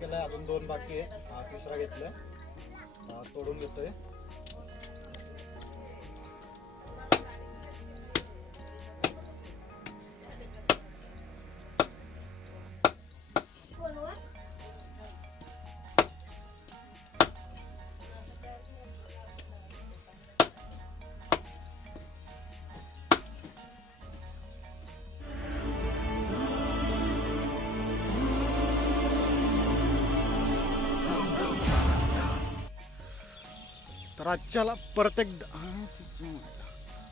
केलाय, अजून 2 बाकी आहे. हा तिसरा घेतलाय, हा तोडून घेतोय.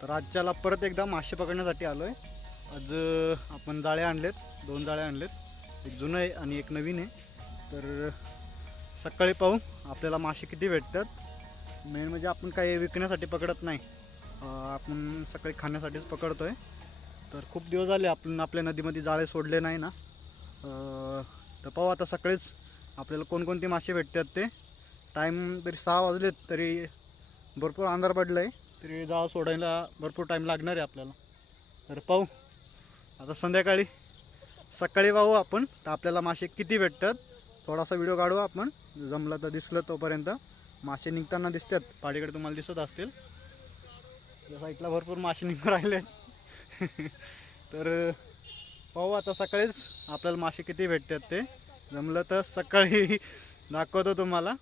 तर आजच्याला परत एकदा मासे पकडण्यासाठी आलोय. आज आपण जाळे आणलेत, 2 जाळे आणलेत, एक जुनं आहे आणि एक नवीन आहे. तर सकाळी पाहू आपल्याला मासे किती भेटतात. मेन म्हणजे आपण काही विकण्यासाठी पकडत नाही, आपण सकाळी खाण्यासाठीच पकडतोय. तर खूप दिवस झाले आपण आपल्या नदीमध्ये जाळे सोडले नाही ना. तर पाहू आता सकाळीच आपल्याला कोणकोणते मासे भेटतात ते. टाईम तरी 6 वाजलेत, तरी भरपूर अंधार पडलं आहे, तरी जाळ सोडायला भरपूर टाईम लागणार आहे आपल्याला. तर पाहू आता संध्याकाळी, सकाळी पाहू आपण तर आपल्याला मासे किती भेटतात. थोडासा व्हिडिओ काढू आपण, जमलं तर दिसलं तोपर्यंत. मासे निघताना दिसतात, पाडीकडे तुम्हाला दिसत असतील, या साईडला भरपूर मासे निघून राहिले. तर पाहू आता सकाळीच आपल्याला मासे किती भेटतात ते. जमलं तर सकाळी दाखवतो तुम्हाला.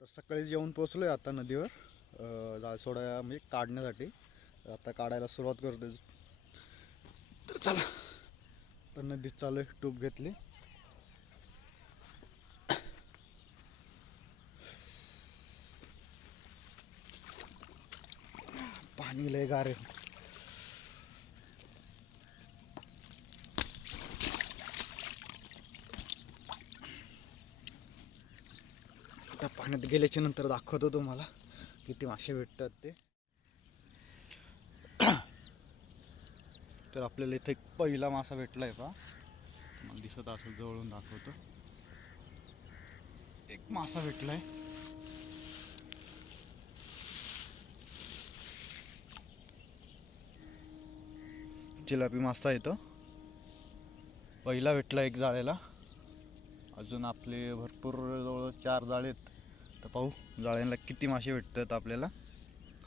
तर सकाळी येऊन पोचलो आहे आता नदीवर, जाळ सोडायला म्हणजे काढण्यासाठी. आता काढायला सुरुवात करतो. तर चला, तर नदीत चालू आहे, टूब घेतली. पाणी लय गार आहे. त्या पाण्यात गेल्याच्या नंतर दाखवतो तुम्हाला किती मासे भेटतात ते. तर आपल्याला इथे एक पहिला मासा भेटलाय पहा, तुम्हाला दिसत असेल, जवळून दाखवतो. एक मासा भेटलाय. जिलापी मासा येतो, पहिला भेटला एक जाळ्याला. अजून आपले भरपूर जवळ 4 जाळे आहेत. तर पाहू जाळ्यांना किती मासे भेटतात आपल्याला.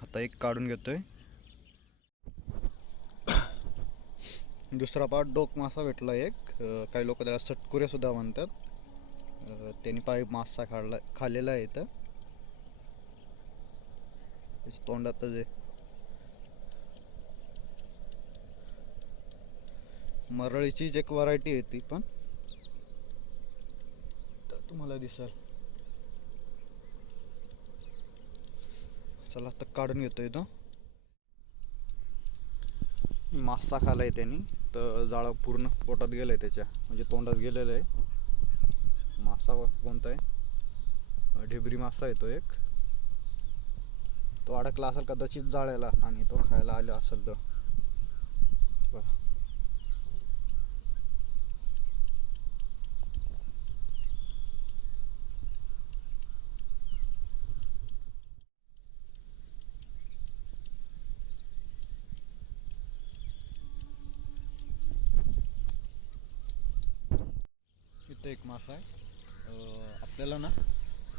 आता एक काढून घेतोय. दुसरा पार्ट डोक मासा भेटला एक, काही लोक त्याला सटकुरे सुद्धा म्हणतात. त्यांनी पाय मासा खाल्लेला आहे इथं, तोंडातच आहे. मरळीचीच एक व्हरायटी आहे ती पण, तुम्हाला दिसेल. चला तर काढून घेतोय तो मासा. खालाय त्यांनी, तर जाळं पूर्ण पोटात गेलंय त्याच्या, म्हणजे तोंडात गेलेलं आहे. मासा कोणता आहे, ढेबरी मासा येतो एक. तो अडकला असेल कदाचित जाळ्याला आणि तो खायला आला असेल. तो इथं एक मासा आहे. आपल्याला ना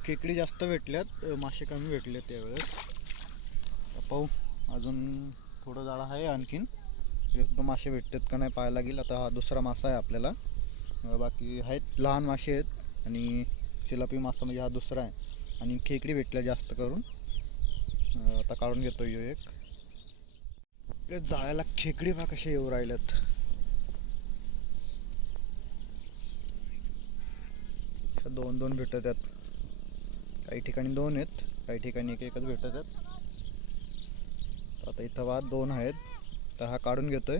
खेकडी जास्त भेटल्यात, मासे कमी भेटले त्यावेळेस. पाहू अजून थोडं जाळं आहे आणखीन, सुद्धा मासे भेटतात का नाही पाहायला लागेल. आता हा दुसरा मासा आहे आपल्याला. बाकी आहेत लहान मासे आहेत आणि चिलापी मासा म्हणजे हा दुसरा आहे आणि खेकडी भेटल्या जास्त करून. आता काढून घेतो यो एक. इकडे जाळ्याला खेकडी बा कसे येऊ राहिल्यात. दोन दोन भेटत आहेत, काही ठिकाणी दोन आहेत, काही ठिकाणी एक एकच भेटत आहेत. आता इथं बा दोन आहेत, तर हा काढून घेतोय.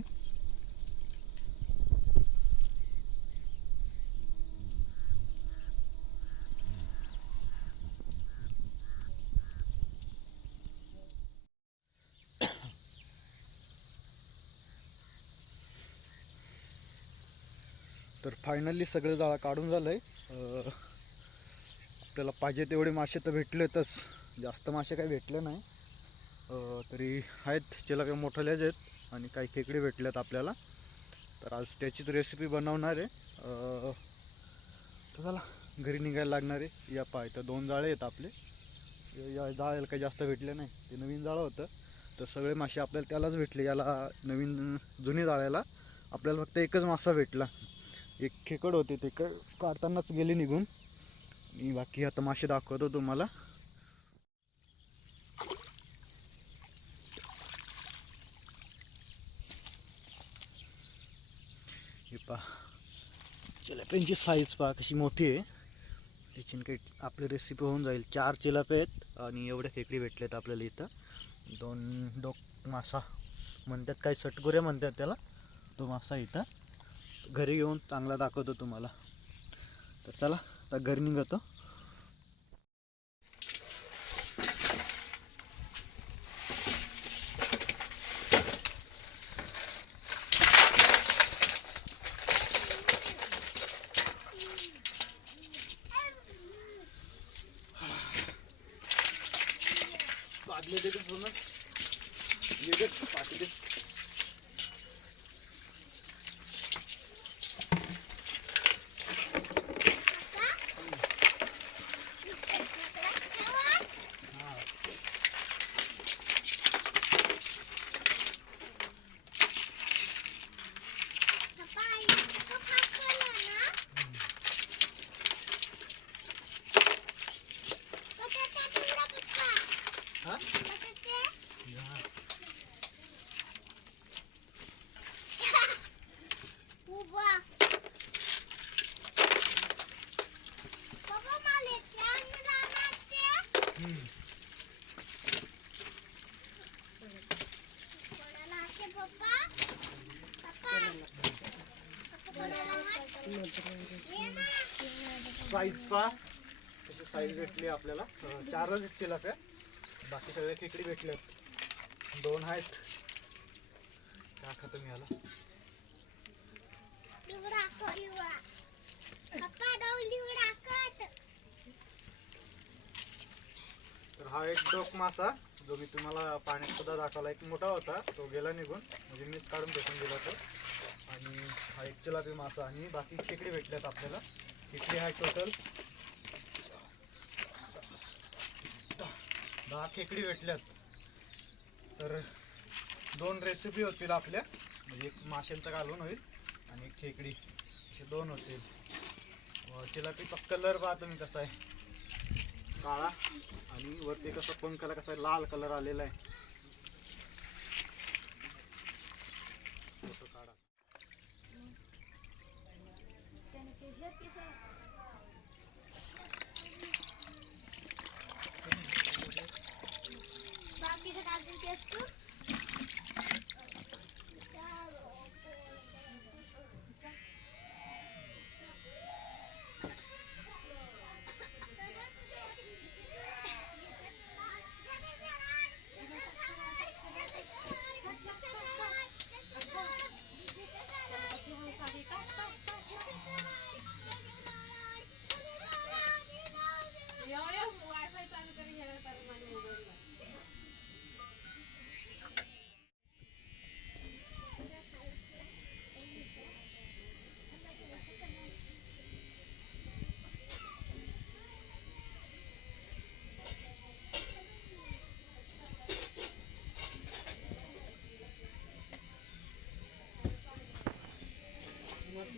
तर फायनली सगळे जाळं काढून झालंय. आपल्याला पाहिजे तेवढे मासे तर भेटलेतच, जास्त मासे काही भेटले नाही. तरी आहेत चिलापी मोठालेच आहेत आणि काही खेकडे भेटल्यात आपल्याला. तर आज त्याचीच रेसिपी बनवणार आहे. तर चला घरी निघायला लागणार आहे. या पाय तर दोन जाळे आहेत आपले. या जाळ्याला काही जास्त भेटले नाही, ते नवीन जाळं होतं. तर सगळे मासे आपल्याला त्यालाच भेटले. याला नवीन जुनी जाळ्याला आपल्याला फक्त एकच मासा भेटला. एक खेकड होते, ते काढतानाच गेले निघून. आणि बाकी आता मासे दाखवतो तुम्हाला. हे पहा चिलाप्यांची साईज पहा कशी मोठी आहे. त्याची काही आपली रेसिपी होऊन जाईल. 4 चिलापे आहेत आणि एवढे खेकडी भेटलेत आपल्याला इथं. 2 डोक मासा म्हणतात, काही सटगुऱ्या म्हणतात त्याला, तो मासा इथं. घरी येऊन चांगला दाखवतो तुम्हाला. तर चला आता घरी निघतो. पाडले दे पूर्ण येडे पाडले. साईज पहा कशी साईज भेटली आपल्याला. 4च चिलाप्या, बाकी सगळे खेकडी भेटलेत. 2 आहेत. काय खातो मी याला. तर हा एक डोक मासा जो मी तुम्हाला पाण्यात सुद्धा दाखवला, एक मोठा होता, तो गेला निघून, म्हणजे मीच काढून फेकून दिला तो. आणि हा एक चिलापी मासा आणि बाकी खेकडी भेटल्यात आपल्याला. खेकडी आहे टोटल 10 खेकडी भेटल्यात. तर 2 रेसिपी होतील आपल्या, म्हणजे एक माशांचा घालून होईल आणि एक खेकडी, असे 2 होतील. चिलापीचा कलर पहा तुम्ही कसा आहे, काळा, आणि वरती कसा पंखाला कसा लाल कलर आलेला आहे. काढा.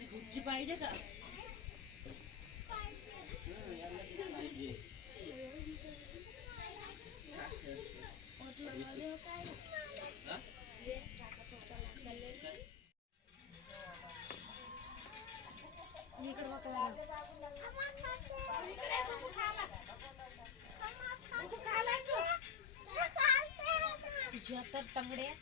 मछली पाहिजे का? तुझ्या तर तंगड्या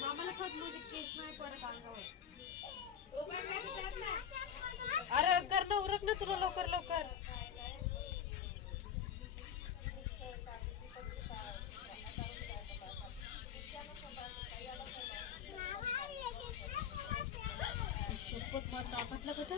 मामाला खत मध्ये केस नाही पडत अंगावर. अरे कर ना उरक ना तुला लवकर लवकर. शपथ मार टाकतला बेटा.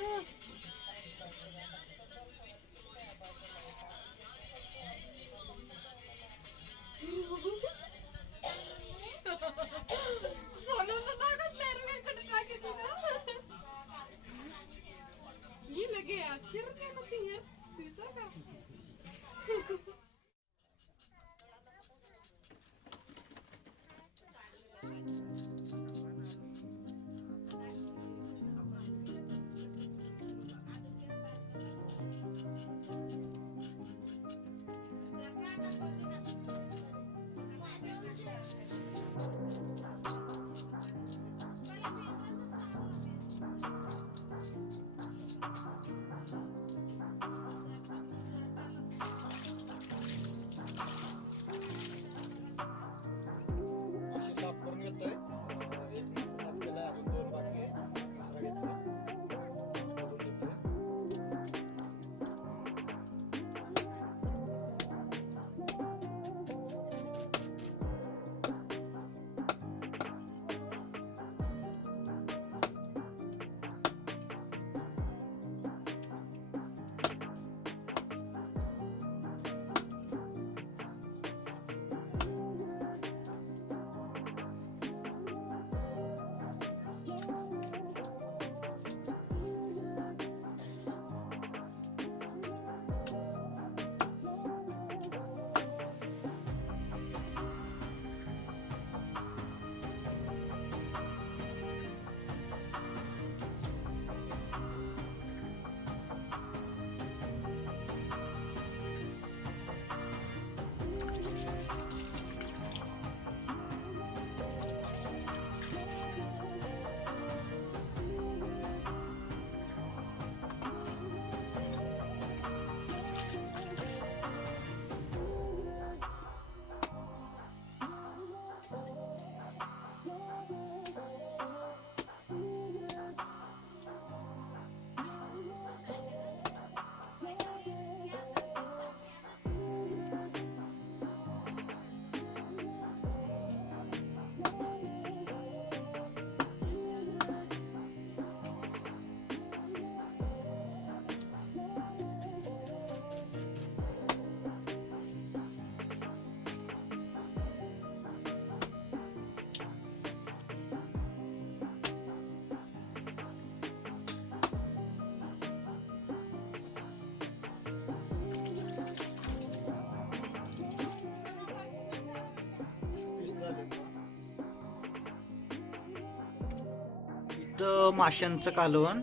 इथं माशांचं कालवण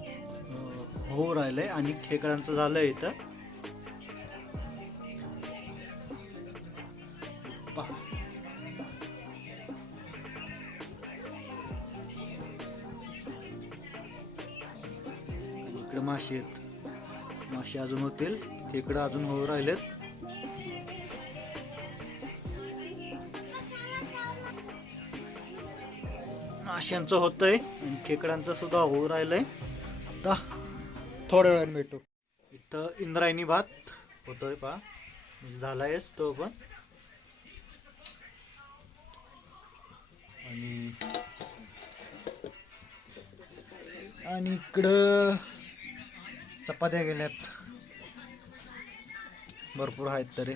होऊ राहिलंय आणि खेकड्यांचं झालंय इथं. पहा. इकडे मासे आहेत, मासे अजून होतील, खेकडं अजून होऊ राहिलेत. माशांचं होतंय आणि खेकड्यांचं सुद्धा होऊ राहिलंय. आता थोड्या वेळाने भेटू. इथं इंद्रायणी भात होतोय पहा, म्हणजे झालायच तो पण. आणि इकडं चपात्या गेल्यात भरपूर आहेत तरी.